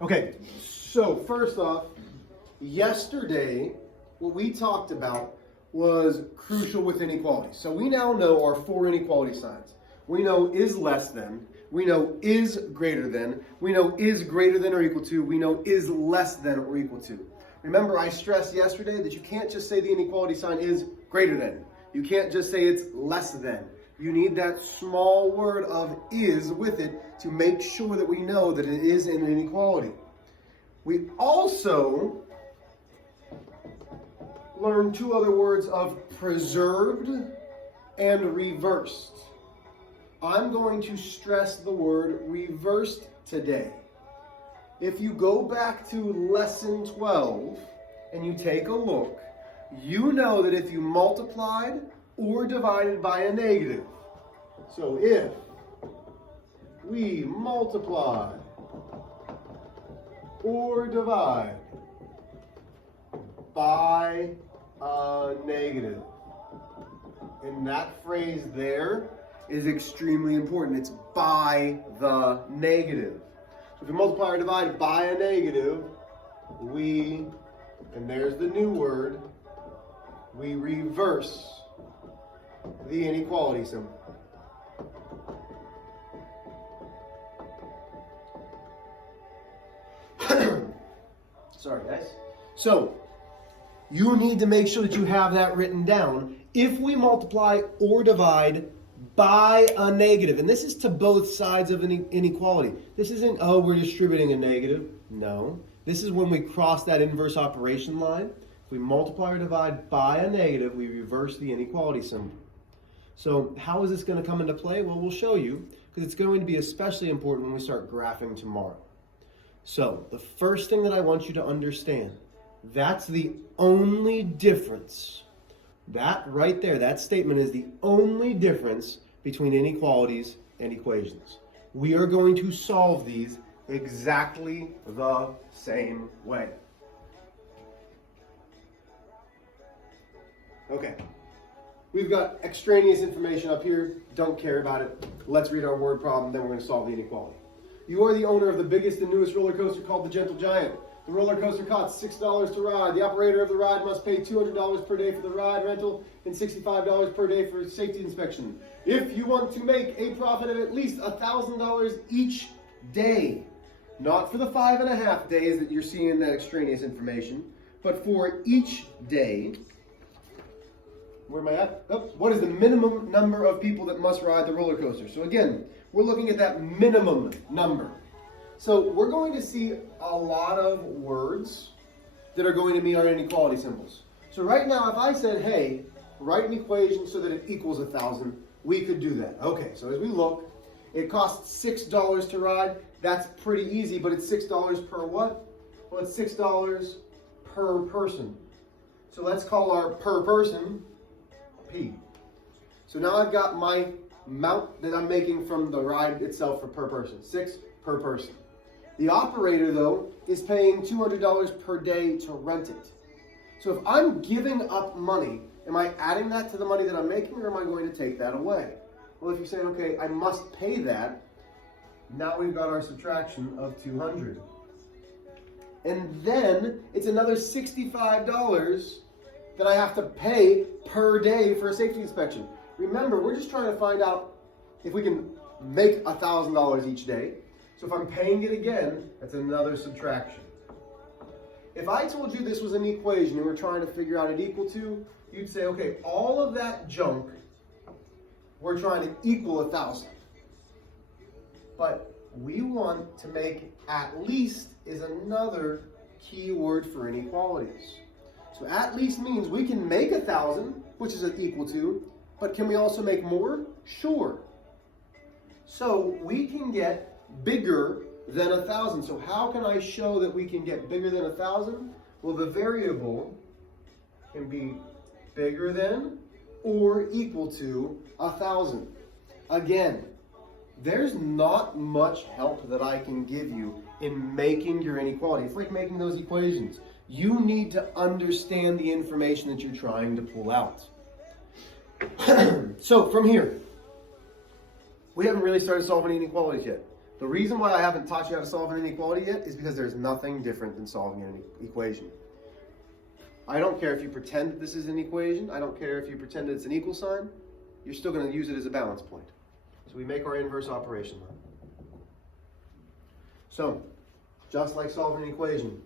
Okay, so first off, yesterday, what we talked about was crucial with inequalities. So we now know our four inequality signs. We know is less than, we know is greater than, we know is greater than or equal to, we know is less than or equal to. Remember, I stressed yesterday that you can't just say the inequality sign is greater than. You can't just say it's less than. You need that small word of is with it to make sure that we know that it is an inequality. We also learned two other words of preserved and reversed. I'm going to stress the word reversed today. If you go back to lesson 12 and you take a look, you know that if you multiplied or divided by a negative, so if we multiply or divide by a negative, and that phrase there is extremely important. It's by the negative. So if you multiply or divide by a negative, and there's the new word, we reverse the inequality symbol. Sorry, guys. So, you need to make sure that you have that written down. If we multiply or divide by a negative, and this is to both sides of an inequality. This isn't, oh, we're distributing a negative. No. This is when we cross that inverse operation line. If we multiply or divide by a negative, we reverse the inequality symbol. So how is this going to come into play? Well, we'll show you, because it's going to be especially important when we start graphing tomorrow. So the first thing that I want you to understand, that's the only difference. That right there, that statement is the only difference between inequalities and equations. We are going to solve these exactly the same way. Okay, we've got extraneous information up here. Don't care about it. Let's read our word problem, then we're going to solve the inequality. You are the owner of the biggest and newest roller coaster called the Gentle Giant. The roller coaster costs $6 to ride. The operator of the ride must pay $200 per day for the ride rental and $65 per day for safety inspection. If you want to make a profit of at least $1,000 each day, not for the 5.5 days that you're seeing that extraneous information, but for each day, where am I at? Oh, what is the minimum number of people that must ride the roller coaster? So again, we're looking at that minimum number. So we're going to see a lot of words that are going to be our inequality symbols. So right now, if I said, hey, write an equation so that it equals 1,000, we could do that. Okay, so as we look, it costs $6 to ride. That's pretty easy, but it's $6 per what? Well, it's $6 per person. So let's call our per person P. So now I've got my amount that I'm making from the ride itself for per person, 6 per person. The operator, though, is paying $200 per day to rent it. So if I'm giving up money, am I adding that to the money that I'm making, or am I going to take that away? Well, if you say, okay, I must pay that, now we've got our subtraction of 200. And then it's another $65 that I have to pay per day for a safety inspection. Remember, we're just trying to find out if we can make $1,000 each day. So if I'm paying it again, that's another subtraction. If I told you this was an equation and we're trying to figure out it equal to, you'd say, okay, all of that junk, we're trying to equal 1,000. But we want to make at least is another key word for inequalities. So at least means we can make 1,000, which is equal to, but can we also make more? Sure. So we can get bigger than 1,000. So how can I show that we can get bigger than 1,000? Well, the variable can be bigger than or equal to 1,000. Again, there's not much help that I can give you in making your inequality. It's like making those equations. You need to understand the information that you're trying to pull out. So from here, we haven't really started solving inequalities yet. The reason why I haven't taught you how to solve an inequality yet is because there's nothing different than solving an equation. I don't care if you pretend that this is an equation. I don't care if you pretend that it's an equal sign. You're still going to use it as a balance point. So we make our inverse operation line. So, just like solving an equation,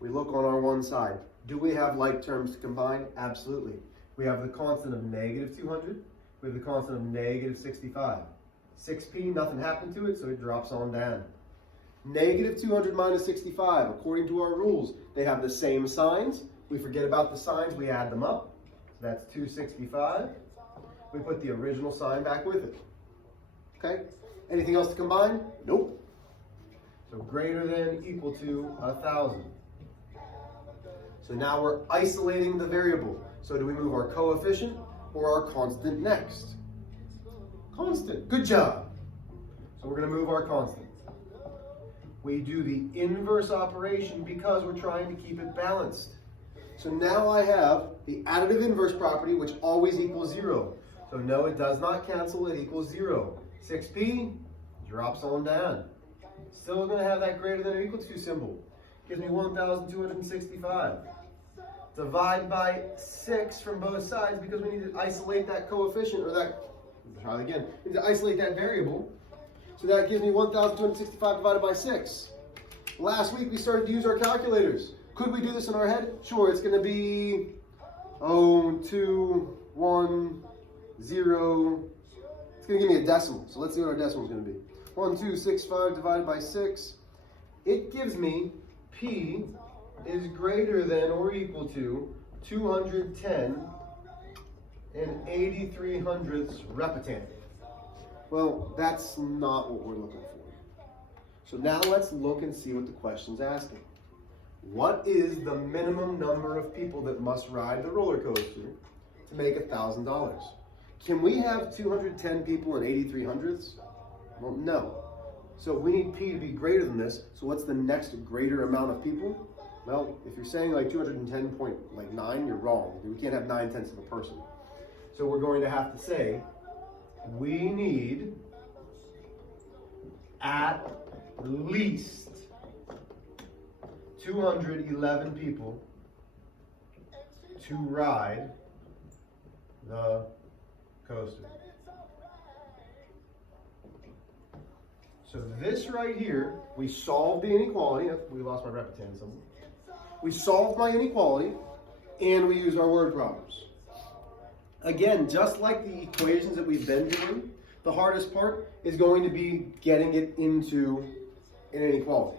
we look on our one side. Do we have like terms to combine? Absolutely. We have the constant of negative 200. We have the constant of negative 65. 6p, nothing happened to it, so it drops on down. Negative 200 minus 65, according to our rules, they have the same signs. We forget about the signs, we add them up. So that's 265. We put the original sign back with it. Okay? Anything else to combine? Nope. So greater than, equal to 1,000. So now we're isolating the variable. So do we move our coefficient or our constant next? Constant. Good job. So we're going to move our constant. We do the inverse operation because we're trying to keep it balanced. So now I have the additive inverse property, which always equals 0. So no, it does not cancel. It equals 0. 6p drops on down. Still going to have that greater than or equal to symbol. Gives me 1,265. Divide by 6 from both sides because we need to isolate that coefficient, or that, try it again, we need to isolate that variable. So that gives me 1,265 divided by 6. Last week we started to use our calculators. Could we do this in our head? Sure, it's going to be 2, 1, 0. It's going to give me a decimal. So let's see what our decimal is going to be. 1,265 divided by 6. It gives me p is greater than or equal to 210 and 83 hundredths repetantly. Well, that's not what we're looking for. So now let's look and see what the question's asking. What is the minimum number of people that must ride the roller coaster to make $1,000? Can we have 210 people and 83 hundredths? Well, no. So we need p to be greater than this. So what's the next greater amount of people? Well, if you're saying like 210.9, you're wrong. We can't have 9/10 of a person. So we're going to have to say we need at least 211 people to ride the coaster. So this right here, we solved the inequality. We lost my repetance symbol. We solved my inequality, and we used our word problems. Again, just like the equations that we've been doing, the hardest part is going to be getting it into an inequality.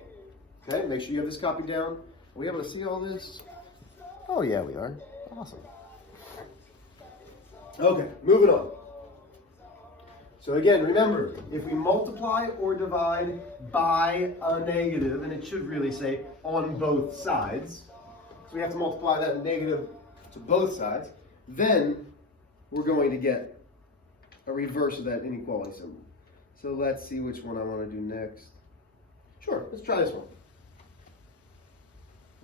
Okay, make sure you have this copied down. Are we able to see all this? Oh yeah, we are. Awesome. Okay, moving on. So again, remember, if we multiply or divide by a negative, and it should really say on both sides, so we have to multiply that negative to both sides, then we're going to get a reverse of that inequality symbol. So let's see which one I want to do next. Sure, let's try this one.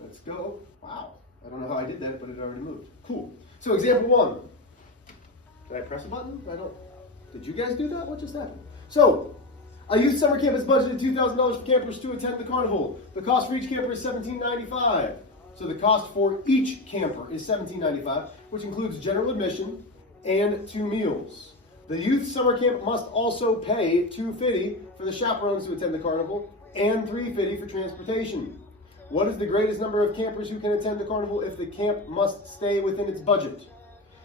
Let's go. Wow, I don't know how I did that, but it already moved. Cool. So example 1. Did I press a button? Did you guys do that? What just happened? So, a youth summer camp has budgeted $2,000 for campers to attend the carnival. The cost for each camper is $17.95. So the cost for each camper is $17.95, which includes general admission and 2 meals. The youth summer camp must also pay $250 for the chaperones to attend the carnival and $350 for transportation. What is the greatest number of campers who can attend the carnival if the camp must stay within its budget?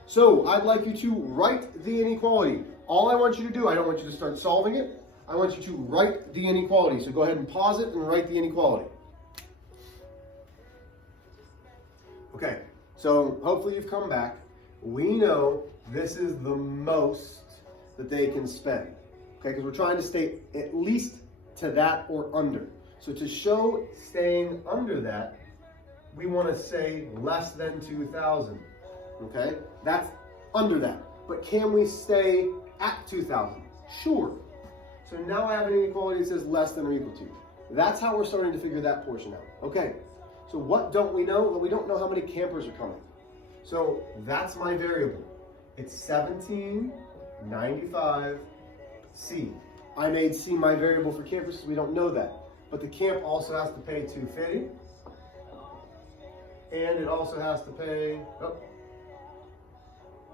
So I'd like you to write the inequality. All I want you to do, I don't want you to start solving it. I want you to write the inequality. So go ahead and pause it and write the inequality. Okay, so hopefully you've come back. We know this is the most that they can spend. Okay, because we're trying to stay at least to that or under. So to show staying under that, we want to say less than 2,000. Okay, that's under that. But can we stay at 2,000? Sure. So now I have an inequality that says less than or equal to. That's how we're starting to figure that portion out. Okay, so what don't we know? Well, we don't know how many campers are coming. So that's my variable. It's 1795C. I made C my variable for campers, so we don't know that. But the camp also has to pay $250. And it also has to pay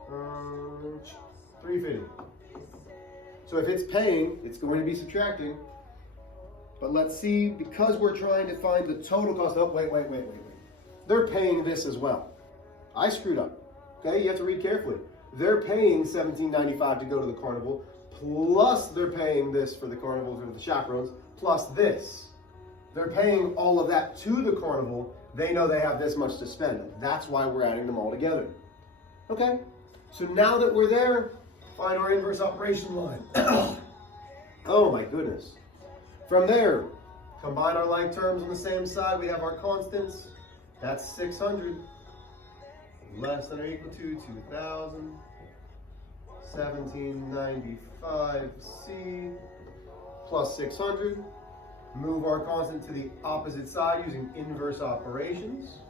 $350. So if it's paying, it's going to be subtracting. But let's see, because we're trying to find the total cost. Oh, wait. They're paying this as well. I screwed up. Okay, you have to read carefully. They're paying $17.95 to go to the carnival, plus they're paying this for the carnival for the chaperones, plus this. They're paying all of that to the carnival. They know they have this much to spend. That's why we're adding them all together. Okay, so now that we're there, find our inverse operation line. Oh my goodness. From there, combine our like terms on the same side. We have our constants. That's 600. Less than or equal to 2,000. 1795C plus 600. Move our constant to the opposite side using inverse operations.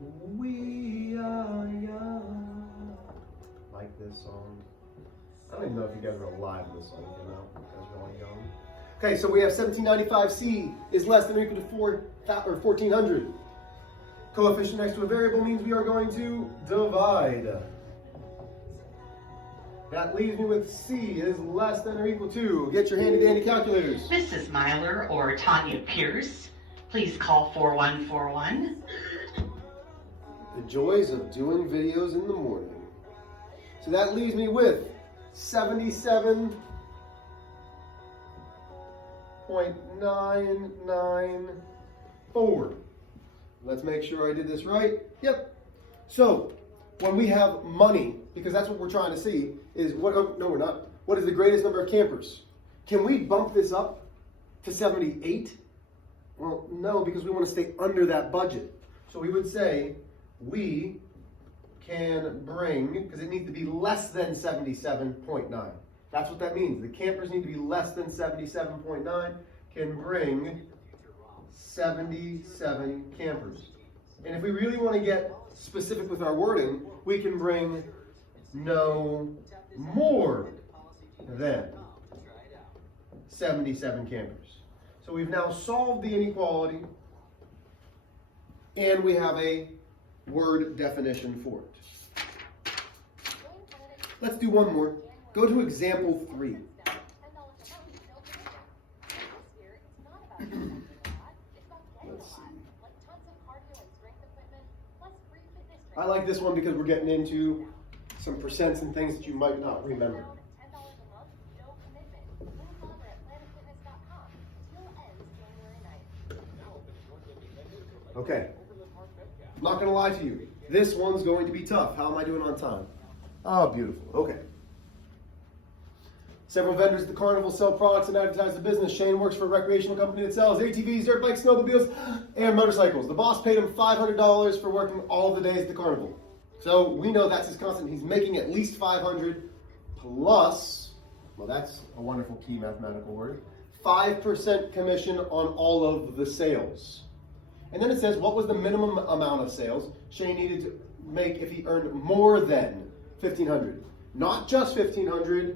We are young. Like this song. I don't even know if you guys were alive when this song came out. You guys were all young. Okay, so we have 1795C is less than or equal to 1400. Coefficient next to a variable means we are going to divide. That leaves me with C is less than or equal to. Get your handy dandy calculators. Mrs. Myler or Tanya Pierce, please call 4141. The joys of doing videos in the morning. So that leaves me with 77.994. Let's make sure I did this right. Yep. So when we have money, because that's what we're trying to see, is what, oh, no, we're not. What is the greatest number of campers? Can we bump this up to 78? Well, no, because we want to stay under that budget. So we would say we can bring, because it needs to be less than 77.9. That's what that means. The campers need to be less than 77.9, can bring 77 campers. And if we really want to get specific with our wording, we can bring no more than 77 campers. So we've now solved the inequality, and we have a word definition for it. Let's do one more. Go to example 3. Let's see. I like this one because we're getting into some percents and things that you might not remember. Okay. I'm not going to lie to you. This one's going to be tough. How am I doing on time? Oh, beautiful. Okay. Several vendors at the carnival sell products and advertise the business. Shane works for a recreational company that sells ATVs, dirt bikes, snowmobiles, and motorcycles. The boss paid him $500 for working all the days at the carnival. So we know that's his constant. He's making at least $500 plus, well, that's a wonderful key mathematical word, 5% commission on all of the sales. And then it says, what was the minimum amount of sales Shane needed to make if he earned more than $1,500? Not just $1,500,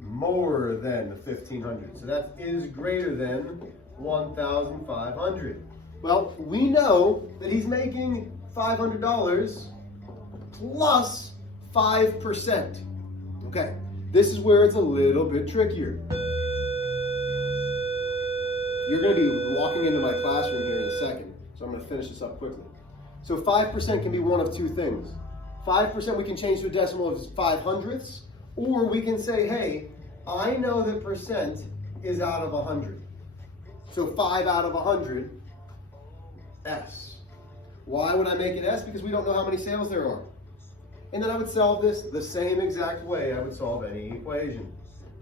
more than $1,500. So that is greater than $1,500. Well, we know that he's making $500 plus 5%. Okay, this is where it's a little bit trickier. You're going to be walking into my classroom here in a second, so I'm going to finish this up quickly. So 5% can be one of two things. 5% we can change to a decimal of 5/100ths, or we can say, hey, I know that percent is out of 100. So 5 out of 100, S. Why would I make it S? Because we don't know how many sales there are. And then I would solve this the same exact way I would solve any equation.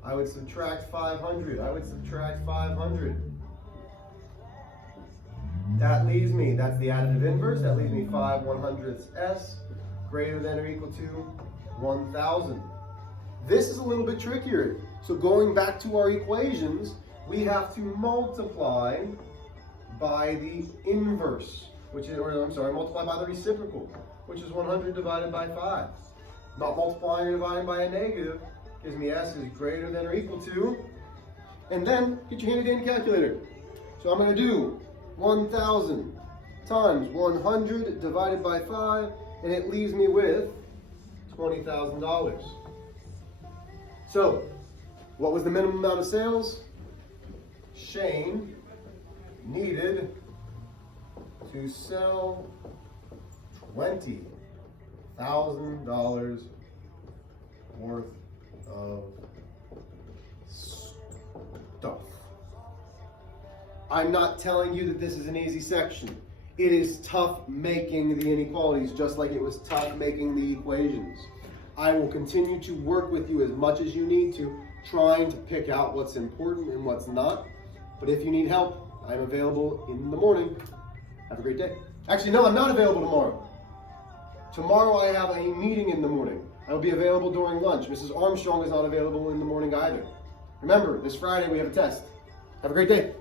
I would subtract 500. I would subtract 500. That leaves me, that's the additive inverse, that leaves me 5/100ths S greater than or equal to 1,000. This is a little bit trickier. So going back to our equations, we have to multiply by the inverse, which is, multiply by the reciprocal, which is 100 divided by 5. Not multiplying or dividing by a negative, gives me S is greater than or equal to, and then get your handy dandy calculator. So I'm going to do 1,000 times 100 divided by 5, and it leaves me with $20,000. So, what was the minimum amount of sales? Shane needed to sell $20,000 worth of stuff. I'm not telling you that this is an easy section. It is tough making the inequalities, just like it was tough making the equations. I will continue to work with you as much as you need to, trying to pick out what's important and what's not. But if you need help, I'm available in the morning. Have a great day. Actually, no, I'm not available tomorrow. Tomorrow I have a meeting in the morning. I'll be available during lunch. Mrs. Armstrong is not available in the morning either. Remember, this Friday we have a test. Have a great day.